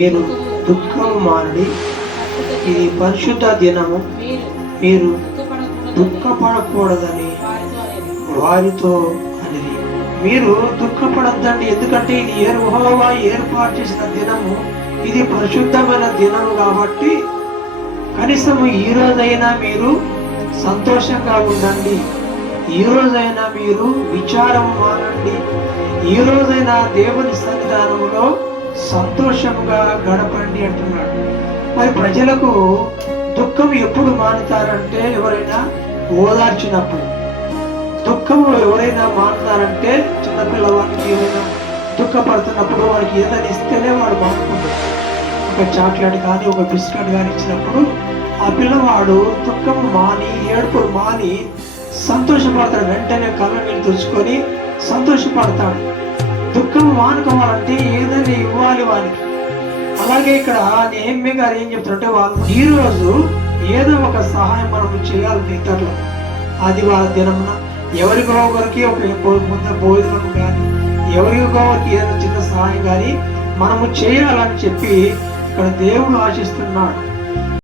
మీరు దుఃఖము మానడి, ఇది పరిశుద్ధ దినము, మీరు దుఃఖపడకూడదని వారితో అనేది. మీరు దుఃఖపడద్దండి, ఎందుకంటే ఇది యెహోవా ఏర్పాటు చేసిన దినము, ఇది పరిశుద్ధమైన దినము కాబట్టి కనీసం ఈ రోజైనా మీరు సంతోషంగా ఉండండి, ఈ రోజైనా మీరు విచారం మానండి, ఈ రోజైనా దేవుని సన్నిధానములో సంతోషంగా గడపండి అంటున్నాడు. మరి ప్రజలకు దుఃఖం ఎప్పుడు మానుతారంటే ఎవరైనా ఓదార్చినప్పుడు. దుఃఖము ఎవరైనా మానుతారంటే చిన్నపిల్లవాడికి ఏదైనా దుఃఖపడుతున్నప్పుడు వాడికి ఏదైనా ఇస్తేనే వాడు మానుకుంటాడు. ఒక చాక్లెట్ కానీ ఒక బిస్కెట్ కానీ ఇచ్చినప్పుడు ఆ పిల్లవాడు దుఃఖము మాని ఏడుపులు మాని సంతోషపడతాడు, వెంటనే కళ్ళ నీళ్ళు తుడుచుకొని సంతోషపడతాడు. దుఃఖం మానుకోవాలంటే ఏదైనా ఇవ్వాలి వానికి. అలాగే ఇక్కడ నెహెమ్యా గారు ఏం చెప్తారంటే, వాళ్ళు ఈ రోజు ఏదో ఒక సహాయం మనం చేయాలి ఇతరులు. ఆదివారం దినమున ఎవరికో ఒకరికి ఒక ముద్ద భోజనం కానీ, ఎవరికో ఒకరికి ఏదైనా చిన్న సహాయం కానీ మనము చేయాలని చెప్పి ఇక్కడ దేవుడు ఆశిస్తున్నాడు.